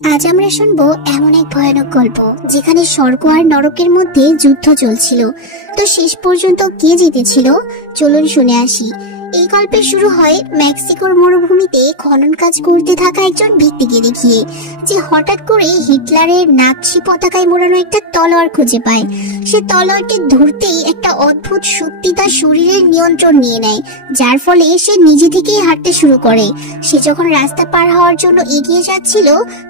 আজ আমরা শুনবো এমন এক ভয়ানক গল্প যেখানে স্বর্গ আর নরকের মধ্যে যুদ্ধ চলছিল। তো শেষ পর্যন্ত কে জিতেছিল চলুন শুনে আসি। এই গল্পের শুরু হয় মেক্সিকোর মরুভূমিতে খনন কাজ করতে থাকা একজন ব্যক্তিকে দেখিয়ে, যে হঠাৎ করে হিটলারের নাৎসি পতাকায় মোড়ানো একটা তলোয়ার খুঁজে পায়। সে তলোয়ারটি ধরতেই একটা অদ্ভুত শক্তি তার শরীরের নিয়ন্ত্রণ নিয়ে নেয়, যার ফলে সে নিজে থেকেই হাঁটতে শুরু করে। সে যখন রাস্তা পার হওয়ার জন্য এগিয়ে যাচ্ছিল,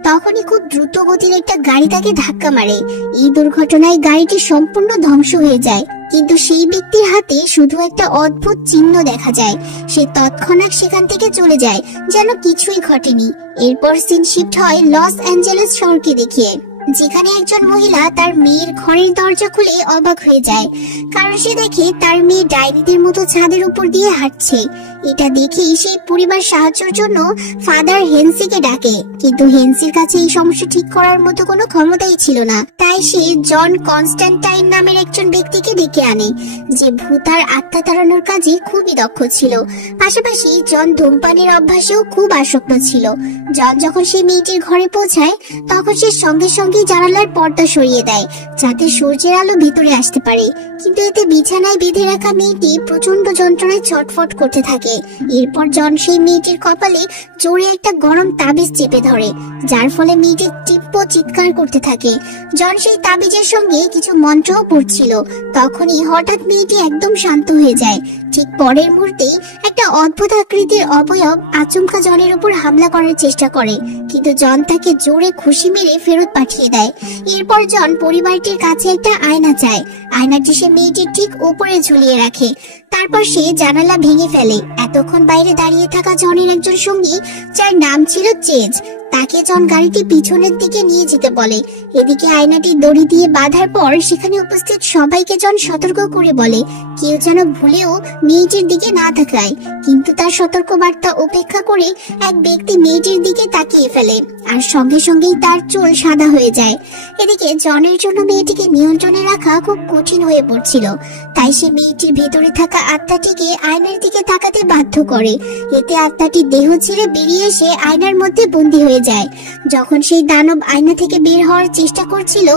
তখনই খুব দ্রুত গতির একটা গাড়ি তাকে ধাক্কা মারে। এই দুর্ঘটনায় গাড়িটি সম্পূর্ণ ধ্বংস হয়ে যায়, কিন্তু সেই ব্যক্তির হাতে শুধু একটা অদ্ভুত চিহ্ন দেখা যায়। সে তৎক্ষণাৎ সেখান থেকে চলে যায়, যেন কিছুই ঘটেনি। এরপর সিন শিফট হয় লস অ্যাঞ্জেলেস শহরকে দেখিয়ে, যেখানে একজন মহিলা তার মেয়ের ঘরের দরজা খুলে অবাক হয়ে যায়, কারণ সে দেখে তার মেয়ে ডাইনিদের মতো ছাদের উপর দিয়ে হাঁটছে। এটা দেখেই সেই পরিবার সাহায্যের জন্য ফাদার হেনসিকে ডাকে, কিন্তু হেনসির কাছে এই সমস্যা ঠিক করার মতো কোনো ক্ষমতাই ছিল না। তাই সে জন কনস্ট্যান্টাইন নামের একজন ব্যক্তিকে ডেকে আনে, যে ভূতার আত্মা তাড়ানোর কাজে খুবই দক্ষ ছিল। পাশাপাশি জন ধূমপানের অভ্যাসেও খুব আসক্ত ছিল। জন যখন সেই মেয়েটির ঘরে পৌঁছায়, তখন সে সঙ্গে সঙ্গে জানালার পর্দা সরিয়ে দেয়, যাতে সূর্যের আলো ভিতরে আসতে পারে। কিন্তু এতে বিছানায় বেঁধে রাখা মেয়েটি প্রচন্ড যন্ত্রণায় ছটফট করতে থাকে। এরপর জন সেই মেয়েটির কপালে জোরে একটা গরম তাবিজ চেপে ধরে, যার ফলে মেয়েটি তীব্র চিৎকার করতে থাকে। জন সেই তাবিজের সঙ্গে কিছু মন্ত্রও পড়ছিল। তখনই হঠাৎ মেয়েটি একদম শান্ত হয়ে যায়। ঠিক পরের মুহূর্তেই একটা অদ্ভুত আকৃতির অবয়ব আচমকা জনের উপর হামলা করার চেষ্টা করে, কিন্তু জন তাকে জোরে ঘুষি মেরে ফেরত পাঠিয়ে দেয়। এরপর জন পরিবারটির কাছে একটা আয়না চায়। আয়নাটি সে মেয়েটির ঠিক উপরে ঝুলিয়ে রাখে। তারপর সে জানালা ভেঙে ফেলে। এতক্ষণ বাইরে দাঁড়িয়ে থাকা জনের একজন সঙ্গী, যার নাম ছিল চেজ, তাকে জন গাড়িটি পিছনের দিকে নিয়ে যেতে বলে। এদিকে আয়নাটি দড়ি দিয়ে বাঁধার পর সেখানে উপস্থিত সবাইকে জন সতর্ক করে বলে কেউ যেন ভুলেও মেয়েটির দিকে না তাকায়। কিন্তু তার সতর্ক বার্তা উপেক্ষা করে এক ব্যক্তি মেয়েটির দিকে তাকিয়ে ফেলে, আর সঙ্গে সঙ্গেই তার চুল সাদা হয়ে যায়। এদিকে জনের জন্য মেয়েটিকে নিয়ন্ত্রণে রাখা খুব কঠিন হয়ে পড়ছিল। তাই সে মেয়েটির ভেতরে থাকা আত্মাটিকে আয়নার দিকে তাকাতে বাধ্য করে। এতে আত্মাটি দেহ ছেড়ে বেরিয়ে এসে আয়নার মধ্যে বন্দী হয়ে যায়। যখন সেই দানব আয়না থেকে বের হওয়ার চেষ্টা করছিল,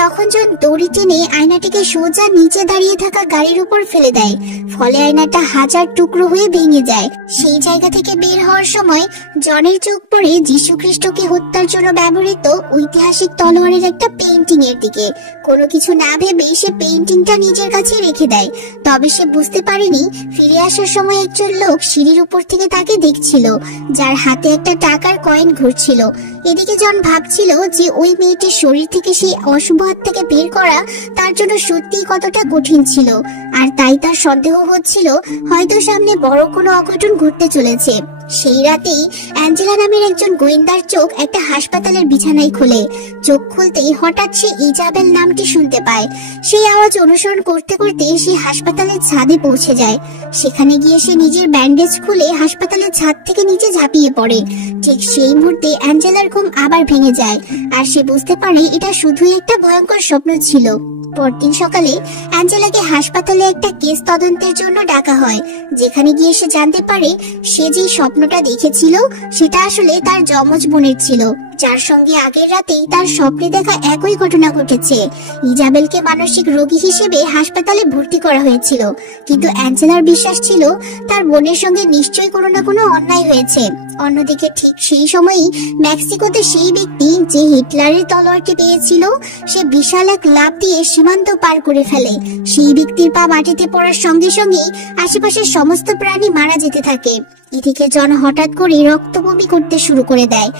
তখন জন দড়ি টেনে আয়নাটিকে সোজা নিচে দাঁড়িয়ে থাকা গাড়ির উপর ফেলে দেয়। ফলে আয়নাটা হাজার টুকরো হয়ে ভেঙে যায়। সেই জায়গা থেকে বের হওয়ার সময় জনের চোখ পড়ে যীশু খ্রিস্টকে হত্যার জন্য ব্যবহৃত ঐতিহাসিক তলোয়ারের একটা পেইন্টিং এর দিকে। কোনো কিছু না ভেবে সে পেইন্টিংটা নিজের কাছে রেখে দেয়। তবে সে বুঝতে পারেনি ফিরে আসার সময় একজন লোক সিঁড়ির উপর থেকে তাকে দেখছিল, যার হাতে একটা টাকার কয়েন ঘুরছিল। এদিকে জন ভাবছিল যে ওই মেয়েটির শরীর থেকে সেই অশুভ আত্মাকে বের করা তার জন্য সত্যিই কতটা কঠিন ছিল। আর তাই তার সন্দেহ হচ্ছিল হয়তো সামনে বড় কোনো অঘটন ঘটতে চলেছে। সেই রাতেই অ্যাঞ্জেলা নামের একজন গোয়েন্দার চোখ একটা হাসপাতালের বিছানায় খোলে। চোখ খুলতেই হঠাৎ সে ইজাবেল নামটি শুনতে পায়। সেই আওয়াজ অনুসরণ করতে করতে সে হাসপাতালের ছাদে পৌঁছে যায়। সেখানে গিয়ে সে নিজের ব্যান্ডেজ খুলে হাসপাতালের ছাদ থেকে নিচে ঝাঁপিয়ে পড়ে। ঠিক সেই মুহূর্তে অ্যাঞ্জেলার ঘুম আবার ভেঙে যায়, আর সে বুঝতে পারে এটা শুধুই একটা ভয়ঙ্কর স্বপ্ন ছিল। পরদিন সকালে অ্যাঞ্জেলাকে হাসপাতালে একটা কেস তদন্তের জন্য ডাকা হয়, যেখানে গিয়ে সে জানতে পারে সে যে স্বপ্নটা দেখেছিল সেটা আসলে তার যমজ বোনের ছিল, যার সঙ্গে আগের রাতেই তার স্বপ্নে দেখা একই ঘটনা ঘটেছে। ইজাবেলকে মানসিক রোগী হিসেবে হাসপাতালে ভর্তি করা হয়েছিল, কিন্তু অ্যাঞ্জেলার বিশ্বাস ছিল তার বোনের সঙ্গে নিশ্চয়ই কোনো না কোনো অন্যায় হয়েছে। অন্যদিকে ঠিক সেই সময়ই মেক্সিকোতে সেই ব্যক্তি যে হিটলারের তলোয়ারটি পেয়েছিল, সে বিশাল এক লাফ দিয়ে সীমান্ত পার করে ফেলে। সেই ব্যক্তির পা মাটিতে পড়ার সঙ্গে সঙ্গেই আশেপাশের সমস্ত প্রাণী মারা যেতে থাকে। এদিকে জন হঠাৎ করে রক্ত বমি করতে শুরু করে দেয়।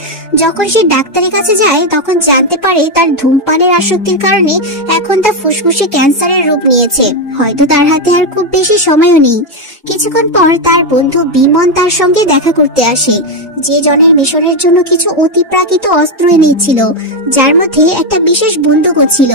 যখন সে ডাক্তারের কাছে যায়, তখন জানতে পারে তার ধূমপানের আসক্তির কারণে এখন তার ফুসফুসে ক্যান্সারের রূপ নিয়েছে। হয়তো তার হাতে আর খুব বেশি সময়ও নেই। কিছুক্ষণ পর তার বন্ধু বিমন তার সঙ্গে দেখা করতে আসে, যে জনের মিশনের জন্য কিছু অতিপ্রাকৃত অস্ত্র এনেছিল, যার মধ্যে একটা বিশেষ বন্দুকও ছিল।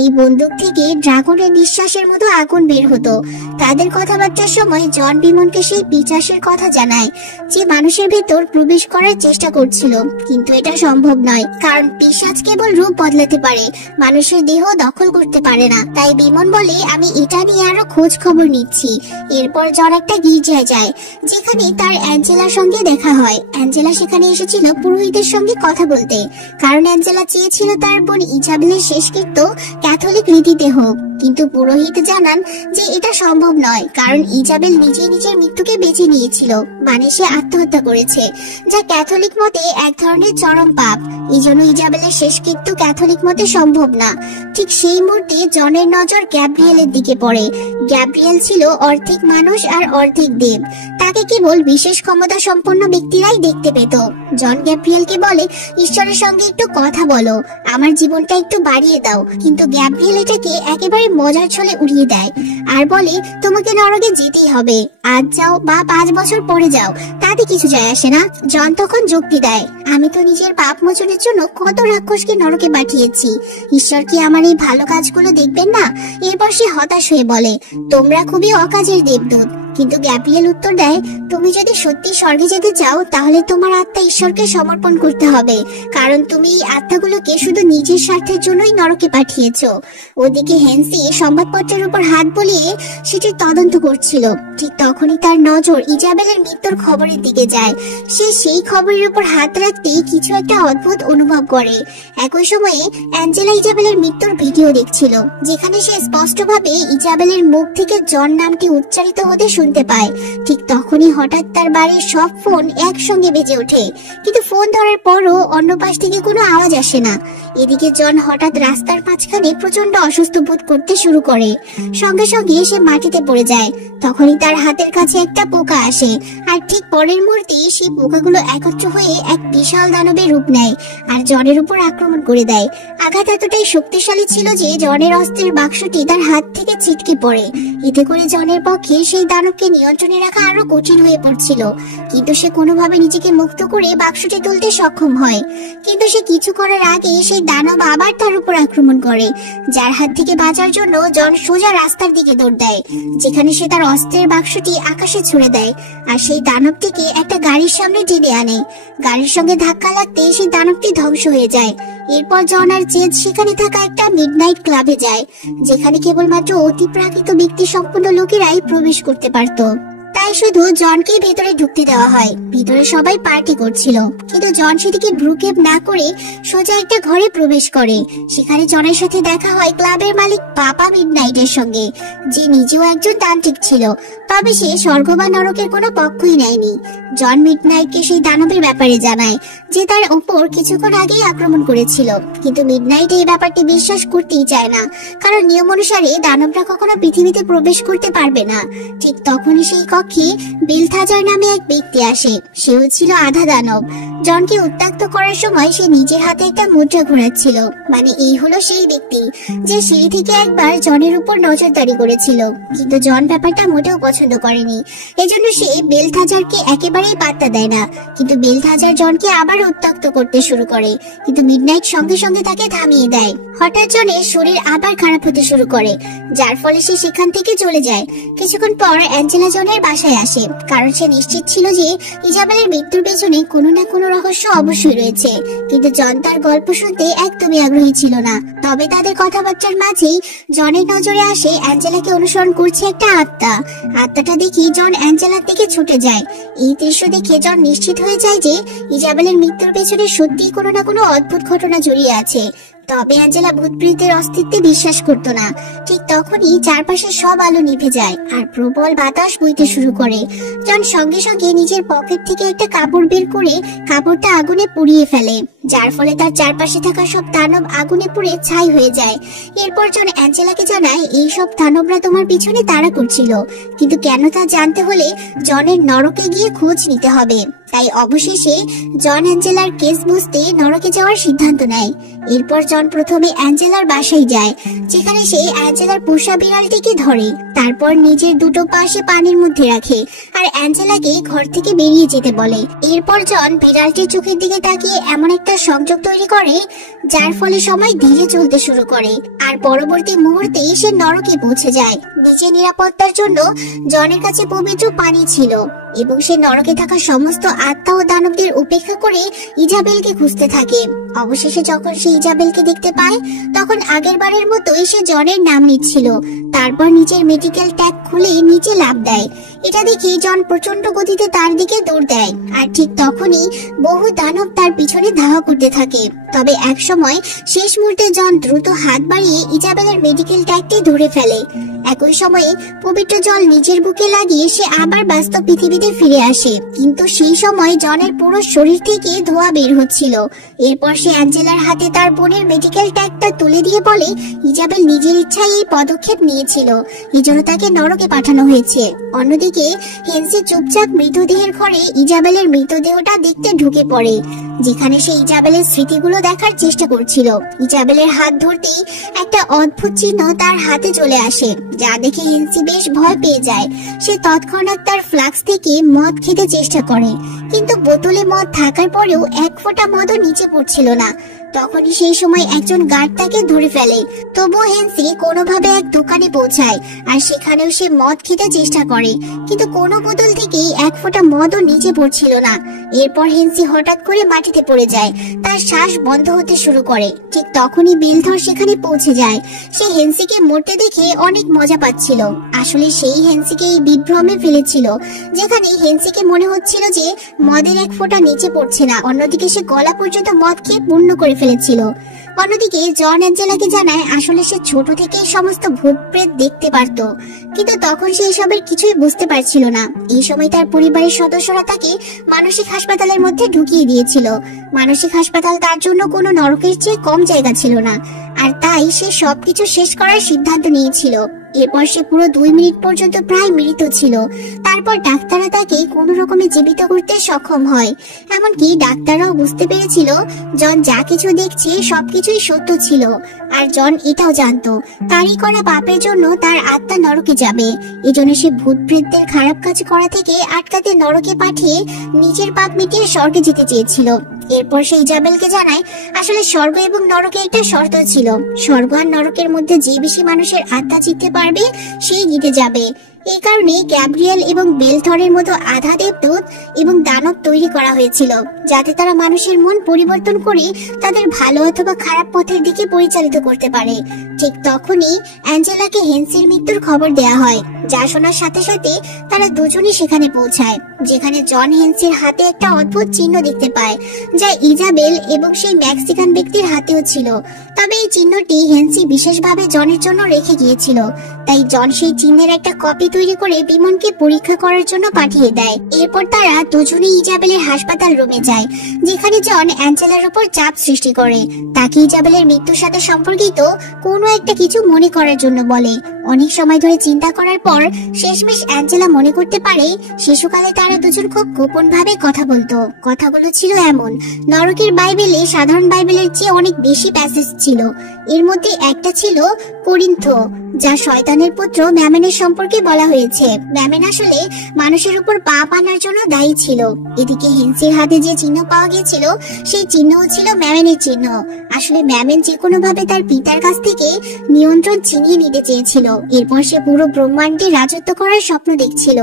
এই বন্দুক থেকে ড্রাগনের নিঃশ্বাসের মতো আগুন বের হতো। তাদের কথাবার্তার সময় জন বিমনকে সেই পিচাসের কথা জানায়, যে মানুষের ভেতর প্রবেশ করার চেষ্টা করছিল, কিন্তু এটা সম্ভব নয়, কারণ পিশাচ কেবল রূপ বদলাতে পারে, মানুষের দেহ দখল করতে পারে না। তাই বিমন বলে, আমি এটা নিয়ে আরো খোঁজ খবর নিচ্ছি। এরপর জন একটা গির্জায় যায়, যেখানে তার অ্যাঞ্জেলার সঙ্গে দেখা হয়। অ্যাঞ্জেলা সেখানে এসেছিল পুরোহিতের সঙ্গে কথা বলতে, কারণ অ্যাঞ্জেলা চেয়েছিল তার বোন ইজাবেলের শেষকৃত্য ক্যাথলিক রীতিতে হোক। কিন্তু পুরোহিত জানান যে এটা সম্ভব নয়, কারণ ইজাবেল নিজেই নিজের মৃত্যুকে বেছে নিয়েছিল, মানে সে আত্মহত্যা করেছে, যা ক্যাথলিক মতে এক ধরনের চরম পাপ। এই জন্য ইজাবেলের শেষকৃত্য ক্যাথলিক মতে সম্ভব না। ঠিক সেই মুহূর্তে জনের নজর গ্যাব্রিয়েলের দিকে পড়ে। গ্যাব্রিয়েল ছিল অর্ধেক মানুষ আর অর্ধেক দেব, তাকে কেবল বিশেষ ক্ষমতা সম্পন্ন ব্যক্তিরাই দেখতে পেত। জন গ্যাব্রিয়েলকে বলে, ঈশ্বরের সঙ্গে একটু কথা বলো, আমার জীবনটা একটু বাড়িয়ে দাও। কিন্তু গ্যাব্রিয়েল এটাকে একেবারে মজার ছলে উড়িয়ে দেয় আর বলে, তোমাকে নরকে যেতেই হবে, আজ যাও বা 5 বছর পরে যাও, তাতে কিছু যায় আসে না। জন তখন যুক্তি দেয়, আমি তো নিজের পাপ মোচনের জন্য কত রাক্ষসকে নরকে পাঠিয়েছি, ঈশ্বর কি আমার এই ভালো কাজগুলো দেখবেন না? এরপর সে হতাশ হয়ে বলে, তোমরা খুবই অকাজের দেবদূত। কিন্তু গ্যাব্রিয়েল উত্তর দেয়, তুমি যদি সত্যি স্বর্গে যেতে চাও, তাহলে তোমার আত্মা ঈশ্বরকে সমর্পণ করতে হবে, কারণ তুমি এই আত্মাগুলোকে শুধু নিজের স্বার্থের জন্যই নরকে পাঠিয়েছো। ওদিকে হেন্সি সংবাদপত্রের উপর হাত বুলিয়ে সেটির তদন্ত করছিল। ঠিক তখনই তার নজর ইজাবেলের মৃত্যুর খবরের দিকে যায়। সে সেই খবরের উপর হাত রাখতেই কিছু একটা অদ্ভুত অনুভব করে। একই সময়ে অ্যাঞ্জেলা ইজাবেলের মৃত্যুর ভিডিও দেখছিল, যেখানে সে স্পষ্টভাবে ইজাবেলের মুখ থেকে জন নামটি উচ্চারিত হতে শুনতে পায়। ঠিক তখনই হঠাৎ তার বাড়ির সব ফোন একসঙ্গে বেজে ওঠে, কিন্তু ফোন ধরার পরও অন্য পাশ থেকে কোনো আওয়াজ আসে না। এদিকে জন হঠাৎ রাস্তার মাঝখানে প্রচন্ড অসুস্থ বোধ করতে শুরু করে। সঙ্গে সঙ্গে সে মাটিতে পড়ে যায়। তখনই তার হাতের কাছে একটা পোকা আসে, আর ঠিক পরের মুহূর্তে সেই পোকাগুলো একত্র হয়ে এক বিশাল দানবের রূপ নেয় আর জনের উপর আক্রমণ করে দেয়। আঘাত এতটাই শক্তিশালী ছিল যে জনের অস্ত্রের বাক্সটি তার হাত থেকে ছিটকে পড়ে। এতে করে জনের পক্ষে সেই দানবকে নিয়ন্ত্রণে রাখা আরো কঠিন হয়ে পড়ছিল, কিন্তু সে কোনোভাবে নিজেকে মুক্ত করে বাক্সটি তুলতে সক্ষম হয়। কিন্তু সে কিছু করার আগে সেই দানব আবার তার উপর আক্রমণ করে, যার হাত থেকে বাঁচার জন্য জন সোজা রাস্তার দিকে দৌড় দেয়, যেখানে সে তার অস্ত্রের বাক্সটি আকাশে ছুড়ে দেয় আর সেই দানবটিকে একটা গাড়ির সামনে টেনে আনে। গাড়ির সঙ্গে ধাক্কা লাগতে সেই দানবটি ধ্বংস হয়ে যায়। এরপর জন আর জেদ সেখানে থাকা একটা মিডনাইট ক্লাবে যায়, যেখানে কেবলমাত্র অতিপ্রাকৃত ব্যক্তি সম্পন্ন লোকেরাই প্রবেশ করতে পারত। তাই শুধু জনকে ভেতরে ঢুকতে দেওয়া হয়। ভিতরে সবাই পার্টি করছিল, কিন্তু জন সেদিকে ভ্রুক্ষেপ না করে সোজা একটা ঘরে প্রবেশ করে। সেখানে জনের সাথে দেখা হয় ক্লাবের মালিক পাপা মিডনাইটের সঙ্গে, যে নিজেও একজন তান্ত্রিক ছিল, তবে সে স্বর্গ বা নরকের কোনো পক্ষই নেয়নি। জন মিডনাইটকে সেই দানবের ব্যাপারে জানায়, যে তার ওপর কিছুক্ষণ আগেই আক্রমণ করেছিল। কিন্তু মিডনাইট এই ব্যাপারটি বিশ্বাস করতেই চায় না, কারণ নিয়ম অনুসারে দানবরা কখনো পৃথিবীতে প্রবেশ করতে পারবে না। ঠিক তখনই সেই কক্ষে বেলথাজার নামে এক ব্যক্তি আসে। সেও ছিল আধা দানব। জনকে উত্ত্যক্ত করার সময় সে নিজের হাতে একটা মুদ্রা ঘোরাচ্ছিল, মানে এই হলো সেই ব্যক্তি যে সিঁড়ি থেকে একবার জনের উপর নজরদারি করেছিল। কিন্তু জন ব্যাপারটা মোটেও পছন্দ করেনি, এজন্য সে বেলথাজারকে একেবারেই পাত্তা দেয় না। কিন্তু বেলথাজার জনকে আবার উত্ত্যক্ত করতে শুরু করে, কিন্তু মিডনাইট সঙ্গে সঙ্গে তাকে থামিয়ে দেয়। হঠাৎ জনের শরীর আবার খারাপ হতে শুরু করে, যার ফলে সে সেখান থেকে চলে যায়। কিছুক্ষণ পর অ্যাঞ্জেলা জনের বাসায় আসে, কারণ সে নিশ্চিত ছিল যে ইজাবেলের মৃত্যুর পেছনে কোনো না কোনো রহস্য অবশ্যই রয়েছে। কিন্তু জন তার গল্প শুনতে একদমই আগ্রহী ছিল না। তবে তাদের কথাবার্তার মাঝেই জনের নজরে আসে অ্যাঞ্জেলাকে অনুসরণ করছে একটা আত্মা। আত্মাটা দেখি জন অ্যাঞ্জেলার দিকে ছুটে যায়। এই দৃশ্য দেখে জন নিশ্চিত হয়ে যায় যে ইজাবেলের মৃত্যুর পেছনে সত্যিই কোনো না কোনো অদ্ভুত ঘটনা জড়িয়ে আছে। তবে অ্যাঞ্জেলা ভূতপ্রেতের অস্তিত্বে বিশ্বাস করতো না। ঠিক তখনই চারপাশে সব আলো নিভে যায় আর প্রবল বাতাস বইতে শুরু করে। জন সঙ্গে সঙ্গে নিজের পকেট থেকে একটা কাপড় বের করে কাপড়টা আগুনে পুড়িয়ে ফেলে, যার ফলে তার চারপাশে থাকা সব দানব আগুনে পুড়ে ছাই হয়ে যায়। এরপর জন অ্যাঞ্জেলাকে জানায়, এই সব দানবরা তোমার পিছনে তাড়া করছিল, কিন্তু কেন তা জানতে হলে জনের নরকে গিয়ে খোঁজ নিতে হবে। তাই অবশেষে জন অ্যাঞ্জেলার কেস বুঝতে নরকে যাওয়ার সিদ্ধান্ত নেয়। এরপর জন প্রথমে অ্যাঞ্জেলার বাসায় যায়, যেখানে সে অ্যাঞ্জেলার পোষা বিড়ালটিকে ধরে। তারপর নিজের দুটো পা সে পানির মধ্যে রাখে আর অ্যাঞ্জেলাকে ঘর থেকে বেরিয়ে যেতে বলে। এরপর জন বিড়ালটির চোখের দিকে তাকিয়ে এমন একটা সংযোগ তৈরি করে যার ফলে সময় ধীরে চলতে শুরু করে, আর পরবর্তী মুহূর্তে সে নরকে পৌঁছে যায়। নিজের নিরাপত্তার জন্য জনের কাছে পবিত্র পানি ছিল এবং সে নরকে থাকা সমস্ত আত্মা ও দানবদের উপেক্ষা করে ইজাবেলকে খুঁজতে থাকে। অবশেষে যখন সে ইজাবেলকে দেখতে পায়, তখন আগের বারের মতোই সে জনের নাম নিচ্ছিল। তারপর নিজের মেডিকেল ট্যাগ খুলে নিচে লাফ দেয়। এটা দেখে জন প্রচন্ড গতিতে তার দিকে দৌড় দেয়, আর ঠিক তখনই বহু দানব তার পিছনে ধাওয়া করতে থাকে। তবে এক সময় শেষ মুহূর্তে জন দ্রুত হাত বাড়িয়ে ইজাবেলের মেডিকেল ট্যাগটি ধরে ফেলে। একই সময়ে পবিত্র জল নিজের বুকে লাগিয়ে সে আবার বাস্তব পৃথিবীতে ফিরে আসে, কিন্তু সেই সময় জনের পুরো শরীর থেকে ধোঁয়া বের হচ্ছিল। এরপর সে অ্যাঞ্জেলার হাতে তার বোনের মেডিকেল ট্যাগটা তুলে দিয়ে বলে ইজাবেল নিজের ইচ্ছায় এই পদক্ষেপ নিয়েছিল, এজন্য তাকে নরকে পাঠানো হয়েছে। অন্যদিকে হেন্সি চুপচাপ মৃতদেহের ঘরে ইজাবেলের মৃতদেহটা দেখতে ঢুকে পড়ে, যেখানে সে ইজাবেলের স্মৃতিগুলো দেখার চেষ্টা করছিল। ইজাবেলের হাত ধরতেই একটা অদ্ভুত চিহ্ন তার হাতে চলে আসে, যা দেখে হেন্সি বেশ ভয় পেয়ে যায়। সে তৎক্ষণাৎ তার ফ্লাক্স থেকে মদ খেতে চেষ্টা করে, কিন্তু বোতলে মদ থাকার পরেও এক ফোঁটা মদও নিচে পড়ছিল না। তখনই সেই সময় একজন গার্ড তাকে ধরে ফেলে। তবুও হেন্সি কোনোভাবে এক দোকানে পৌঁছায়, আর সেখানেও সে মদ খেতে চেষ্টা করে, কিন্তু কোনো বোতল থেকেই এক ফোঁটা মদও নিচে পড়ছিল না। এরপর হেন্সি হঠাৎ করে মাটিতে পড়ে যায়, তার শ্বাস বন্ধ হতে শুরু করে। ঠিক তখনই বেলথর সেখানে পৌঁছে যায়। সে হেন্সিকে মরতে দেখে অনেক মজা পাচ্ছিল। আসলে সেই হেন্সিকে এই বিভ্রমে ফেলেছিল, যেখানে হেন্সিকে মনে হচ্ছিল যে মদের এক ফোঁটা নিচে পড়ছে না, অন্যদিকে সে গলা পর্যন্ত মদ খেয়ে পূর্ণ করে ফেলেছিল। অন্যদিকে জন অ্যাঞ্জেলাকে জানায় আসলে সে ছোট থেকে সমস্ত ভূত প্রেত দেখতে পারত, কিন্তু তখন সে এসবের কিছুই বুঝতে পারছিল না। এই সময় তার পরিবারের সদস্যরা তাকে মানসিক হাসপাতালের মধ্যে ঢুকিয়ে দিয়েছিল। মানসিক হাসপাতাল তার জন্য কোনো নরকের চেয়ে কম জায়গা ছিল না, আর তাই সে সবকিছু শেষ করার সিদ্ধান্ত নিয়েছিল। এরপর সে পুরো 2 মিনিট পর্যন্ত প্রায় মৃত ছিল। তারপর ডাক্তাররা তাকে কোনো রকমে জীবিত করতে সক্ষম হয়। এমনকি ডাক্তাররাও বুঝতে পেরেছিল জন যা কিছু দেখছে সবকিছুই সত্য ছিল, আর জন এটাও জানতো তারই করা পাপের জন্য তার আত্মা নরকে যাবে। এজন্য সে ভূত প্রেতদের খারাপ কাজ করা থেকে আটকাতে নরকে পাঠিয়ে নিজের পাপ মিটিয়ে স্বর্গে যেতে চেয়েছিল। এরপর সে ইজাবেলকে জানায় আসলে স্বর্গ এবং নরকে একটা শর্ত ছিল, স্বর্গ আর নরকের মধ্যে যে বেশি মানুষের আত্মা জিততে পারবে সেই জিতে যাবে। এই কারণে গ্যাব্রিয়েল এবং বেলথরের মতো আধা দেবদূত এবং দানব তৈরি করা হয়েছিল, যাতে তারা মানুষের মন পরিবর্তন করে তাদের ভালো অথবা খারাপ পথের দিকে পরিচালিত করতে পারে। ঠিক তখনই অ্যাঞ্জেলাকে হেন্সির মৃত্যুর খবর দেয়া হয়, যা শোনার সাথে সাথে তারা দুজনেই সেখানে পৌঁছায়, যেখানে জন হেন্সির হাতে একটা অদ্ভুত চিহ্ন দেখতে পায়, যা ইজাবেল এবং সেই মেক্সিকান ব্যক্তির হাতেও ছিল। তবে এই চিহ্নটি হেন্সি বিশেষভাবে জনের জন্য রেখে গিয়েছিল, তাই জন সেই চিহ্নের একটা কপি তৈরি করে বিমনকে পরীক্ষা করার জন্য পাঠিয়ে দেয়। এরপর তারা দুজনেই ইজাবেলের হাসপাতাল রুমে যায়, যেখানে জন অ্যাঞ্জেলার উপর চাপ সৃষ্টি করে, তাকে ইজাবেলের মৃত্যুর সাথে সম্পর্কিত কোনো একটা কিছু মনে করার জন্য বলে। অনেক সময় ধরে চিন্তা করার পর শেষমেশ অ্যাঞ্জেলা মনে করতে পারে শিশুকালে তারা দুজন খুব গোপন ভাবে কথা বলতো। কথাগুলো ছিল এমন, নরকের বাইবেলে সাধারণ বাইবেলের চেয়ে অনেক বেশি প্যাসেজ ছিল। এর মধ্যে একটা ছিল করিন্থ, যা শয়তানের পুত্র ম্যামেনের সম্পর্কে বলা হয়েছে। ম্যামেন আসলে মানুষের উপর পাপ আনার জন্য দায়ী ছিল। এদিকে হেন্সির হাতে যে চিহ্ন পাওয়া গিয়েছিল সেই চিহ্নও ছিল ম্যামেনের চিহ্ন। আসলে ম্যামেন যে কোনো ভাবে তার পিতার কাছ থেকে নিয়ন্ত্রণ ছিনিয়ে নিতে চেয়েছিল। এরপর সে পুরো ব্রহ্মাণ্ডে রাজত্ব করার স্বপ্ন দেখছিল।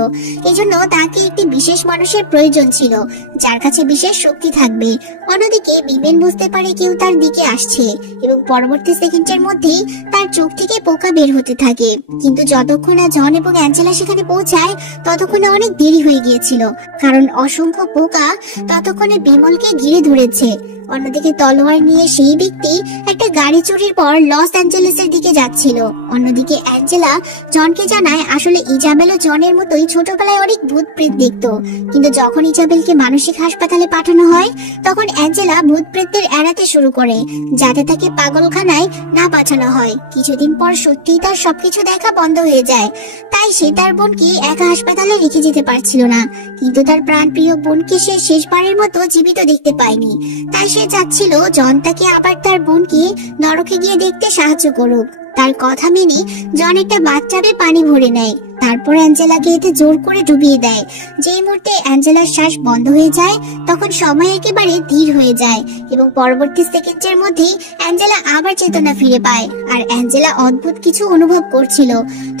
এজন্য তাকে একটি বিশেষ মানুষের প্রয়োজন ছিল, যার কাছে বিশেষ শক্তি থাকবে। অন্যদিকে বিমেন বুঝতে পারে কেউ তার দিকে আসছে এবং পরবর্তী সেকেন্ডের মধ্যেই তার চোখ থেকে পোকা বের হতে থাকে। কিন্তু যতক্ষণ না জন এবং অ্যাঞ্জেলা সেখানে পৌঁছায় ততক্ষণে অনেক দেরি হয়ে গিয়েছিল, কারণ অসংখ্য পোকা ততক্ষণে বিমলকে ঘিরে ধরেছে। অন্যদিকে তলোয়ার নিয়ে সেই ব্যক্তি একটা গাড়ি চুরির পর লস অ্যাঞ্জেলেসের দিকে যাচ্ছিল। অন্যদিকে অ্যাঞ্জেলা জনকে জানায় আসলে ইজাবেলও জনের মতোই ছোটবেলায় অনেক ভূত প্রেত দেখতো, কিন্তু যখন ইজাবেলকে মানসিক হাসপাতালে পাঠানো হয় তখন অ্যাঞ্জেলা ভূত প্রেতদের এড়াতে শুরু করে যাতে তাকে পাগলখানায় না পাঠানো হয়। কিছুদিন পর সত্যিই তার সবকিছু দেখা বন্ধ হয়ে যায়, তাই সে তার বোনকে একা হাসপাতালে রেখে যেতে পারছিল না। কিন্তু তার প্রাণপ্রিয় বোনকে সে শেষবারের মতো জীবিত দেখতে পায়নি, তাই সে চাচ্ছিল জন তাকে আবার তার বোনকে নরকে গিয়ে দেখতে সাহায্য করুক। তার কথা মেনে জন একটা বাথটাবে পানি ভরে নেয়, তারপর অ্যাঞ্জেলাকে এতে জোর করে ডুবিয়ে দেয়। যেই মুহূর্তে অ্যাঞ্জেলার শ্বাস বন্ধ হয়ে যায় তখন সময় একেবারে ধীর হয়ে যায় এবং পরবর্তী সেকেন্ডের মধ্যেই অ্যাঞ্জেলা আবার চেতনা ফিরে পায়। আর অ্যাঞ্জেলা অদ্ভুত কিছু অনুভব করছিল।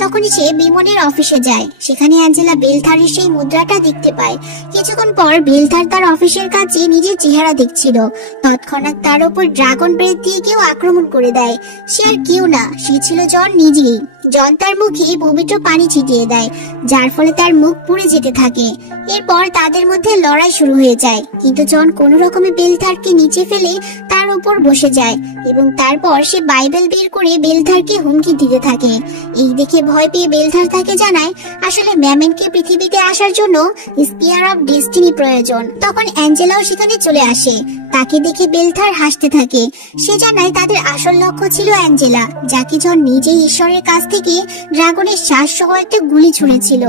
তখনই সে বিমনের অফিসে যায়, সেখানে অ্যাঞ্জেলা বেলথারের সেই মুদ্রাটা দেখতে পায়। কিছুক্ষণ পর বেলথার তার অফিসের কাছে নিজের চেহারা দেখছিল। তৎক্ষণাৎ তার উপর ড্রাগন ব্রেথ দিয়ে কেউ আক্রমণ করে দেয়। সে আর কেউ না, সে ছিল জন নিজেই। জন তার মুখে পবিত্র পানি ছিটিয়ে দেয়, যার ফলে তার মুখ পুড়ে যেতে থাকে। এরপর তাদের মধ্যে লড়াই শুরু হয়ে যায়, কিন্তু জন কোনো রকমে বেলথারকে নিচে ফেলে তার উপর বসে যায় এবং তারপর সে বাইবেল বের করে বেলথারকে হুমকি দিতে থাকে। এই দেখে ভয় পেয়ে বেলথার তাকে জানায় আসলে ম্যামেনকে পৃথিবীতে আসার জন্য স্পিয়ার অফ ডেস্টিনি প্রয়োজন। তখন অ্যাঞ্জেলাও সেখানে চলে আসে। তাকে দেখে বেলথার হাসতে থাকে। সে জানায় তাদের আসল লক্ষ্য ছিল অ্যাঞ্জেলা, যাকে জন নিজেই ঈশ্বরের কাছ থেকে ড্রাগনের শ্বাস সহ একটা গুলি ছুঁড়েছিল।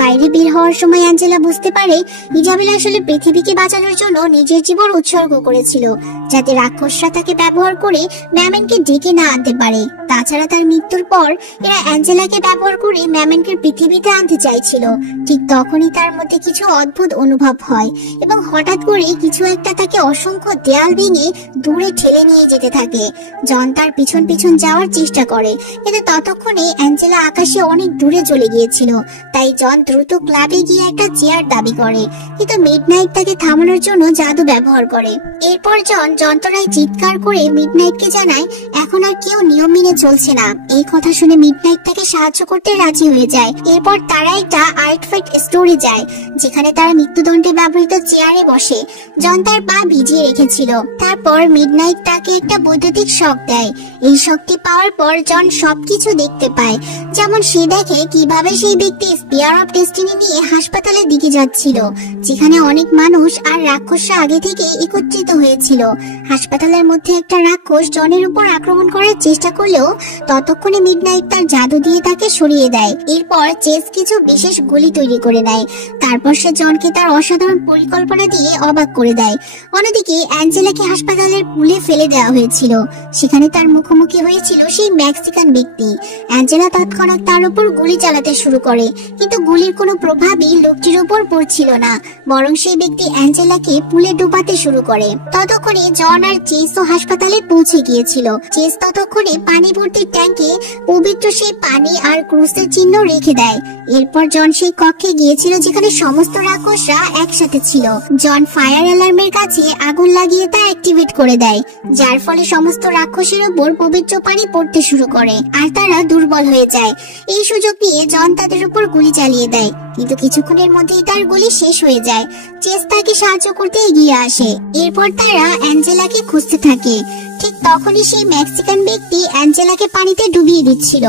বাইরে বের হওয়ার সময় অ্যাঞ্জেলা বুঝতে পারে ইজাবেল আসলে পৃথিবীকে বাঁচানোর জন্য নিজের জীবন উৎসর্গ করেছিল, যাতে রাক্ষসরা তাকে ব্যবহার করে ম্যামেনকে ডেকে না আনতে পারে। তাছাড়া তার মৃত্যুর পর এরা অ্যাঞ্জেলাকে ব্যবহার করে ম্যামেনকে পৃথিবীতে আনতে চাইছিল। ঠিক তখনই তার মধ্যে কিছু অদ্ভুত অনুভব হয় এবং হঠাৎ করে কিছু একটা তাকে অসংখ্য দেয়াল ভেঙে দূরে ঠেলে নিয়ে যেতে থাকে। জন তার পিছন পিছন যাওয়ার চেষ্টা করে, কিন্তু ততক্ষণে অ্যাঞ্জেলা আকাশে অনেক দূরে চলে গিয়েছিল। তাই জন দ্রুত ক্লাবে গিয়ে একটা চেয়ার দাবি করে, কিন্তু মিডনাইট তাকে থামানোর জন্য জাদু ব্যবহার করে। এরপর জন যন্ত্রণায় চিৎকার করে মিডনাইটকে জানায় এখন আর কেউ নিয়ম মেনে চলছে না। এই কথা শুনে মিডনাইট তাকে সাহায্য করতে রাজি হয়ে যায়। এরপর তারা একটা আর্টফেক্ট স্টোরে যায়, যেখানে তারা মৃত্যুদণ্ডে ব্যবহৃত চেয়ারে বসে। জন তার পা ভিজিয়ে রেখেছিল। তারপর মিডনাইট তাকে একটা বৈদ্যুতিক শক দেয়। এই শক্তি পাওয়ার পর জন সবকিছু দেখতে পায়, যেমন সে দেখে কিভাবে সেই ব্যক্তি স্পিয়ার অফ ডেস্টিনি নিয়ে হাসপাতালের দিকে যাচ্ছিল, যেখানে অনেক মানুষ আর রাক্ষসরা আগে থেকে একত্রিত হয়েছিল। হাসপাতালের মধ্যে একটা রাক্ষস জনের উপর আক্রমণ করার চেষ্টা করলেও ততক্ষণে মিডনাইট তার জাদু দিয়ে তাকে সরিয়ে দেয়। এরপর চেস কিছু বিশেষ গুলি তৈরি করে নেয়। তারপর সে জনকে তার অসাধারণ পরিকল্পনা দিয়ে অবাক করে দেয়। অন্যদিকে অ্যাঞ্জেলাকে হাসপাতালের পুলে ফেলে দেওয়া হয়েছিল, সেখানে তার মুখোমুখি হয়েছিল সেই মেক্সিকান ব্যক্তি। অ্যাঞ্জেলা তৎক্ষণাৎ তার উপর গুলি চালাতে শুরু করে, কিন্তু গুলির কোনো প্রভাবই লোকটির উপর পড়ছিল না, বরং সেই ব্যক্তি অ্যাঞ্জেলাকে পুলে ডুবাতে শুরু করে। ততক্ষণে জন আর চেসও হাসপাতালে পৌঁছে গিয়েছিল। চেস ততক্ষণে পানি ভর্তি ট্যাঙ্কে পবিত্র সেই পানি আর ক্রুসের চিহ্ন রেখে দেয়। এরপর জন সেই কক্ষে গিয়েছিল যেখানে সমস্ত রাক্ষসরা একসাথে ছিল। জন ফায়ার অ্যালার্মের কাছে আগুন লাগিয়ে তা অ্যাক্টিভেট করে দেয়, যার ফলে সমস্ত রাক্ষসের উপর পবিত্র পানি পড়তে শুরু করে আর তারা দুর্বল হয়ে যায়। এই সুযোগ নিয়ে জন তাদের উপর গুলি চালিয়ে দেয়, কিন্তু কিছুক্ষণের মধ্যেই তার গুলি শেষ হয়ে যায়। চেস তাকে সাহায্য করতে এগিয়ে আসে। এরপর তারা অ্যাঞ্জেলাকে খুঁজতে থাকে। ঠিক তখনই সেই মেক্সিকান ব্যক্তি অ্যাঞ্জেলাকে পানিতে ডুবিয়ে দিচ্ছিল।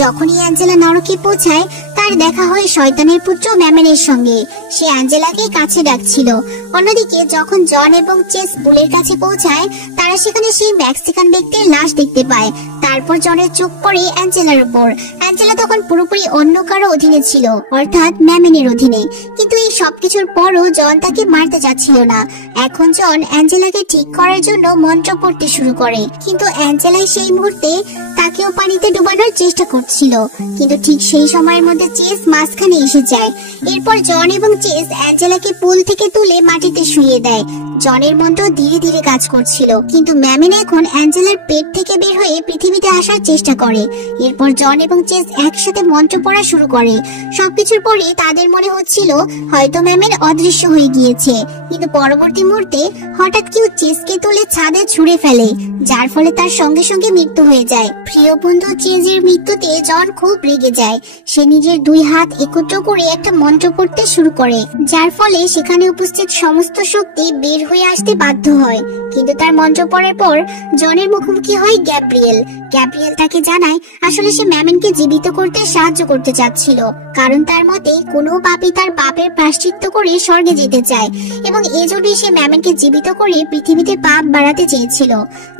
যখনই অ্যাঞ্জেলা নরকে পৌঁছায় তার দেখা হয় শয়তানের পুত্র ম্যামেনের সঙ্গে। সে অ্যাঞ্জেলাকে কাছে ডাকছিল। অন্যদিকে যখন জন এবং চেস পুলের কাছে পৌঁছায় তারা সেখানে সেই মেক্সিকান ব্যক্তির লাশ দেখতে পায়। তারপর জনের চোখ পড়ে অ্যাঞ্জেলার উপর। অ্যাঞ্জেলা তখন পুরোপুরি অন্য কারো অধীনে ছিল, অর্থাৎ ম্যামেনের অধীনে। কিন্তু এই সবকিছুর পরও জন তাকে মারতে চাচ্ছিল না। এখন জন অ্যাঞ্জেলাকে ঠিক করার জন্য মন্ত্র পড়তে শুরু করে, কিন্তু অ্যাঞ্জেলাই সেই মুহূর্তে তাকেও পানিতে ডুবানোর চেষ্টা করছিল। কিন্তু ঠিক সেই সময়ের মধ্যে চেস মাঝখানে এসে যায়। এরপর জন এবং চেস অ্যাঞ্জেলাকে পুল থেকে তুলে মাটিতে শুইয়ে দেয়। জনের মন্ত্র ধীরে ধীরে কাজ করছিল, কিন্তু ম্যামেন এখন অ্যাঞ্জেলার পেট থেকে বের হয়ে পৃথিবীতে আসার চেষ্টা করে। এরপর জন এবং চেস একসাথে মন্ত্র পড়া শুরু করে। সবকিছুর পরে তাদের মনে হচ্ছিল হয়তো ম্যামেন অদৃশ্য হয়ে গিয়েছে, কিন্তু পরবর্তী মুহূর্তে হঠাৎ কেউ চেসকে তুলে ছাদে ছুঁড়ে ফেলে, যার ফলে তার সঙ্গে সঙ্গে মৃত্যু হয়ে যায়। প্রিয় বন্ধু চেজের মৃত্যুতে জন খুব রেগে যায়। সে নিজের দুই হাত একত্র করে একটা মন্ত্র পড়তে শুরু করে, যার ফলে সেখানে উপস্থিত সমস্ত শক্তি বের হয়ে আসতে বাধ্য হয়। কিন্তু তার মন্ত্র পড়ার পর জনের মুখোমুখি হয় গ্যাব্রিয়েল। গ্যাব্রিয়েল তাকে জানায় আসলে সে ম্যামেনকে জীবিত করতে সাহায্য করতে চাচ্ছিল, কারণ তার মতে কোনো পাপী তার পাপের প্রায়শ্চিত্ত করে স্বর্গে যেতে চায় এবং এজন্যই সে ম্যামেনকে জীবিত করে পৃথিবীতে পাপ বাড়াতে চেয়েছিল,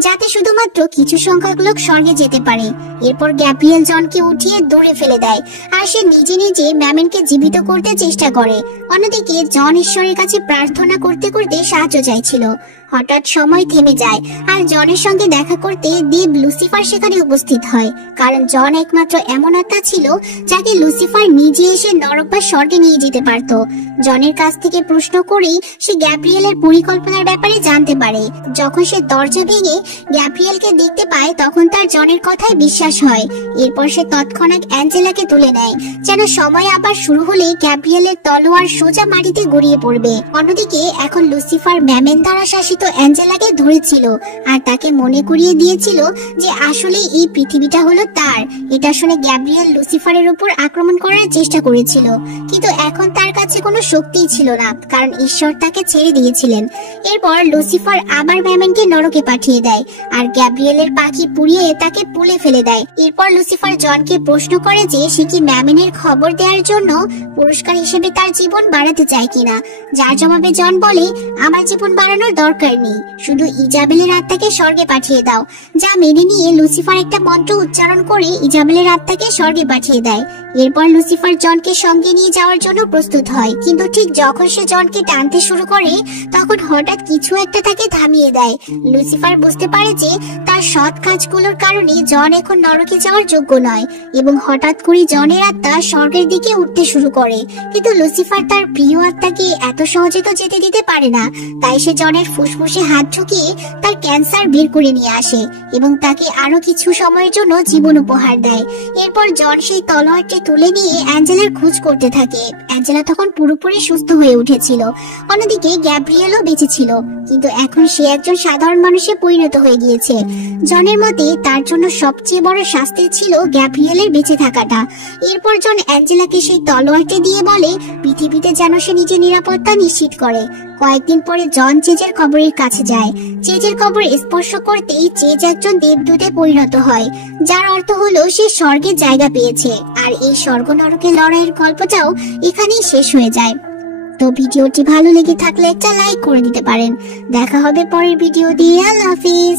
যাতে শুধুমাত্র কিছু সংখ্যক লোক স্বর্গে যেতে পারে। এরপর গ্যাব্রিয়েল জনকে উঠিয়ে দূরে ফেলে দেয় আর সে নিজে নিজে ম্যামেনকে জীবিত করতে চেষ্টা করে। অন্যদিকে জন ঈশ্বরের কাছে প্রার্থনা করতে করতে সাহায্য চাইছিল। হঠাৎ সময় থেমে যায় আর জনের সঙ্গে দেখা করতে দেব লুসিফার সেখানে উপস্থিত হয়, কারণ জন একমাত্র এমন আত্মা ছিল যাকে লুসিফার নিজে এসে নরক বা স্বর্গে নিয়ে যেতে পারত। জনের কাছ থেকে প্রশ্ন করেই সে গ্যাব্রিয়েলের পরিকল্পনার ব্যাপারে জানতে পারে। যখন সে দরজা ভেঙে গ্যাব্রিয়েলকে দেখতে পায় তখন তার জনের কথায় বিশ্বাস হয়। এরপর সে তৎক্ষণাৎ অ্যাঞ্জেলাকে তুলে নেয়, যেন সময় আবার শুরু হলে গ্যাব্রিয়েলের তলোয়ার সোজা মাটিতে গড়িয়ে পড়বে। অন্যদিকে এখন লুসিফার ম্যামেন দ্বারা শাসিত অ্যাঞ্জেলাকে ধরেছিল আর তাকে মনে করিয়ে দিয়েছিল যে আসলে এই পৃথিবীটা হলো তার। এটা শুনে গ্যাব্রিয়েল লুসিফারের উপর আক্রমণ করার চেষ্টা করেছিল, কিন্তু এখন তার কাছে কোনো শক্তিই ছিল না, কারণ ঈশ্বর তাকে ছেড়ে দিয়েছিলেন। এরপর লুসিফার আবার ম্যামেনকে নরকে পাঠিয়ে দেয় আর গ্যাব্রিয়েলের পাখি পুড়িয়ে তাকে পুলে ফেলে দেয়। এরপর লুসিফার জনকে প্রশ্ন করে যে সে কি ম্যামেনের খবর দেওয়ার জন্য পুরস্কার হিসেবে তার জীবন বাড়াতে চায় কিনা, যার জবাবে জন বলে আমার জীবন বাড়ানোর দরকার নেই, শুধু ইজাবেলের আত্মাকে স্বর্গে পাঠিয়ে দাও। যা মেনে নিয়ে লুসিফার একটা মন্ত্র উচ্চারণ করে ইজাবেলের আত্মাকে স্বর্গে পাঠিয়ে দেয়। এরপর লুসিফার জনকে সঙ্গে নিয়ে যাওয়ার জন্য প্রস্তুত হয়, কিন্তু ঠিক যখন সে জনকে টানতে শুরু করে তখন হঠাৎ কিছু একটা তাকে থামিয়ে দেয়। লুসিফার বুঝতে পারে যে তার সৎ কাজগুলোর কারণে জন এখন নরকে যাওয়ার যোগ্য নয় এবং হঠাৎ করে জনের আত্মা স্বর্গের দিকে উঠতে শুরু করে। কিন্তু লুসিফার তার প্রিয় আত্মাকে এত সহজে তো যেতে দিতে পারে না, তাই সে জনের ফুসফুসে হাত ঢুকিয়ে তার ক্যান্সার বের করে নিয়ে আসে এবং তাকে আরো কিছু সময়ের জন্য জীবন উপহার দেয়। এরপর জন সেই তলোয়ারটি তুলে নিয়ে অ্যাঞ্জেলার খোঁজ করতে থাকে। অ্যাঞ্জেলা তখন পুরোপুরি সুস্থ হয়ে উঠেছিল। অন্যদিকে গ্যাব্রিয়েলও বেঁচে ছিল, কিন্তু এখন সে একজন সাধারণ মানুষে পরিণত হয়ে গিয়েছে। জনের মতে তার জন্য সবচেয়ে বড় শাস্তি ছিল গ্যাব্রিয়েলের বেঁচে থাকাটা। এরপর জন অ্যাঞ্জেলাকে সেই তলোয়ারটি দিয়ে বলে পৃথিবীতে যেন সে নিজের নিরাপত্তা নিশ্চিত করে। কয়েকদিন পরে জন চেজের কবরের কাছে যায়। চেজের কবর স্পর্শ করতেই চেজ একজন দেবদূতে পরিণত হয়, যার অর্থ হলো সে স্বর্গের জায়গা পেয়েছে। আর এই স্বর্গ নরকের লড়াইয়ের গল্পটাও এখানেই শেষ হয়ে যায়। তো ভিডিওটি ভালো লেগে থাকলে একটা লাইক করে দিতে পারেন। দেখা হবে পরের ভিডিও দিয়ে। আল্লাহ হাফিজ।